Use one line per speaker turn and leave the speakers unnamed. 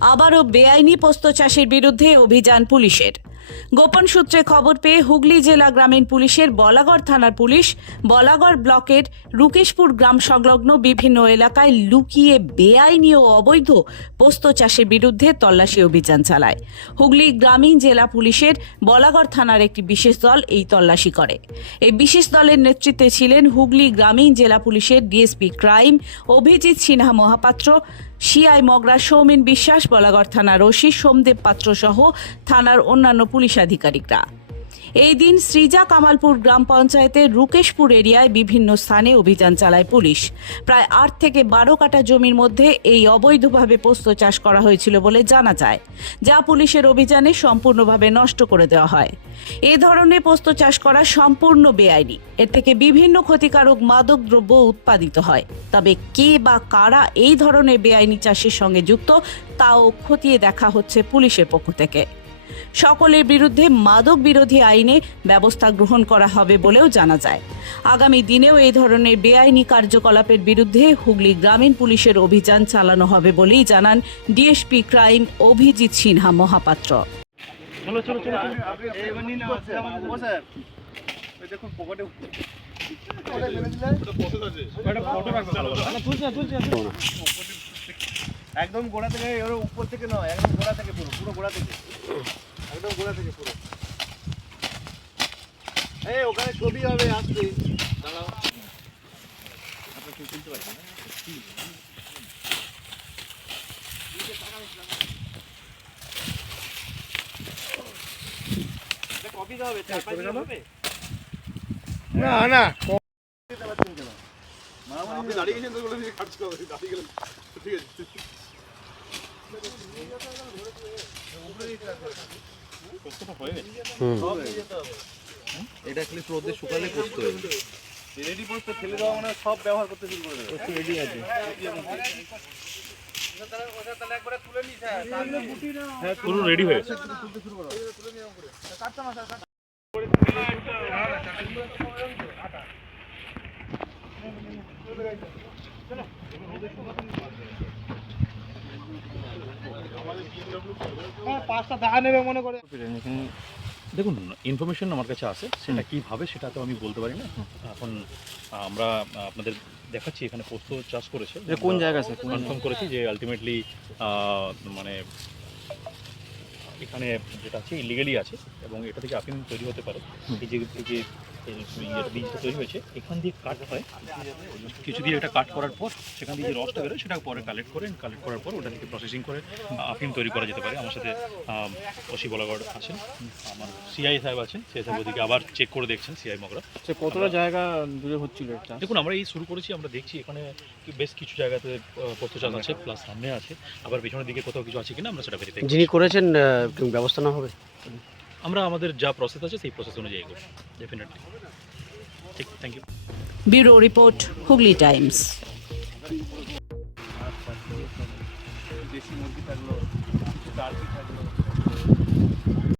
আবারও বেআইনি পোস্ত চাষের বিরুদ্ধে অভিযান পুলিশের। গোপন সূত্রে খবর পেয়ে হুগলি জেলা গ্রামীণ পুলিশের বলাগড় থানার পুলিশ বলাগড় ব্লকের রুকেশপুর গ্রাম সংলগ্ন বিভিন্ন এলাকায় লুকিয়ে বেআইনি ও অবৈধ পোস্ত চাষের বিরুদ্ধে তল্লাশি অভিযান চালায়। হুগলি গ্রামীণ জেলা পুলিশের বলাগড় থানার একটি বিশেষ দল এই তল্লাশি করে। এই বিশেষ দলের নেতৃত্বে ছিলেন হুগলি গ্রামীণ জেলা পুলিশের DSP crime Abhijit Sinha Mahapatra, CI Magra, Soumin Biswas, Balagarh থানার ওসি, সোমদেব পাত্র সহ থানার অন্যান্য পুলিশ আধিকারিকরা। এই দিন শ্রীজা কামালপুর গ্রাম পঞ্চায়েতের রুকেশপুর এরিয়ায় বিভিন্ন স্থানে অভিযান চালায় পুলিশ। প্রায় আট থেকে বারো কাটা জমির মধ্যে এই অবৈধভাবে পোস্ত চাষ করা হয়েছিল বলে জানা যায়, যা পুলিশের অভিযানে সম্পূর্ণভাবে নষ্ট করে দেওয়া হয়। এ ধরনের পোস্ত চাষ করা সম্পূর্ণ বেআইনি। এর থেকে বিভিন্ন ক্ষতিকারক মাদক দ্রব্য উৎপাদিত হয়। তবে কে বা কারা এই ধরনের বেআইনি চাষের সঙ্গে যুক্ত, তাও খতিয়ে দেখা হচ্ছে পুলিশের পক্ষ থেকে। সকলের বিরুদ্ধে মাদক বিরোধী আইনে ব্যবস্থা গ্রহণ করা হবে বলেও জানা যায়। আগামী দিনেও এই ধরনের বেআইনি কার্যকলাপের বিরুদ্ধে হুগলি গ্রামীণ পুলিশের অভিযান চালানো হবে বলেই জানান ডিএসপি ক্রাইম অভিজিৎ সিনহা মহাপাত্র।
চলো চলো চলো
দেখুন পকেটে। একদম গোড়া থেকে উপর থেকে নয় একদম গোড়া থেকে পুরো পুরো গোড়া থেকে। একদম গোড়া থেকে পুরো। এই ওখানে ছবি হবে দাঁড়াও। আপনি পারছেন না? কপি দেওয়া হবে? চার পাঁচ হবে
না না
আপনি দাঁড়িয়ে গেছেন তো বলে দিয়ে হবে দাঁড়িয়ে গেলেন ঠিক আছে।
এটা খালি রোদে শুকালে করতে হবে।
রেডি পোস্ট ফেলে দেওয়া মানে সব ব্যবহার করতে শুরু করে দেবে।
রেডি আছে।
পুরো রেডি হয়ে গেছে।
পাঁচটা দেখা নেবে মনে করে
দেখুন ইনফরমেশন আমার কাছে আছে সেটা কীভাবে সেটা তো আমি বলতে পারি না। এখন আমরা আপনাদের দেখাচ্ছি এখানে পোস্ত চাষ করেছে।
কোন জায়গা স্যার
কনফার্ম করেছি যে আলটিমেটলি মানে এখানে যেটা আছে ইলিগালি আছে এবং এটা থেকে আফিম তৈরি হতে পারে। এই যে বীজটা তৈরি হয়েছে এখান দিয়ে কাট হয়। কিছু দিয়ে এটা কাট করার পর সেখান দিয়ে যে রসটা বেরোয় সেটা পরে কালেক্ট করে কালেক্ট করার পর ওটা থেকে প্রসেসিং করে আফিম তৈরি করা যেতে পারে। আমার সাথে ওসি বলাগড় আছেন আমার সিআই সাহেব আছেন সিআই সাহেব ওদিকে আবার চেক করে দেখছেন সিআই মগরা।
সে কতটা জায়গা দূরে হচ্ছিল
দেখুন আমরা এই শুরু করেছি আমরা দেখছি এখানে বেশ কিছু জায়গাতে পোস্ত চাষ আছে প্লাস সামনে আছে। আবার পেছনের দিকে কোথাও কিছু আছে কিনা আমরা সেটা ভেরিফাই
যিনি করেছেন ব্যবস্থা না হবে?
আমরা আমাদের যা প্রসেস আছে সেই প্রসেস অনুযায়ী করব ডেফিনেটলি ঠিক thank you
bureau report, Hooghly Times. দেশি মুরগি থাকল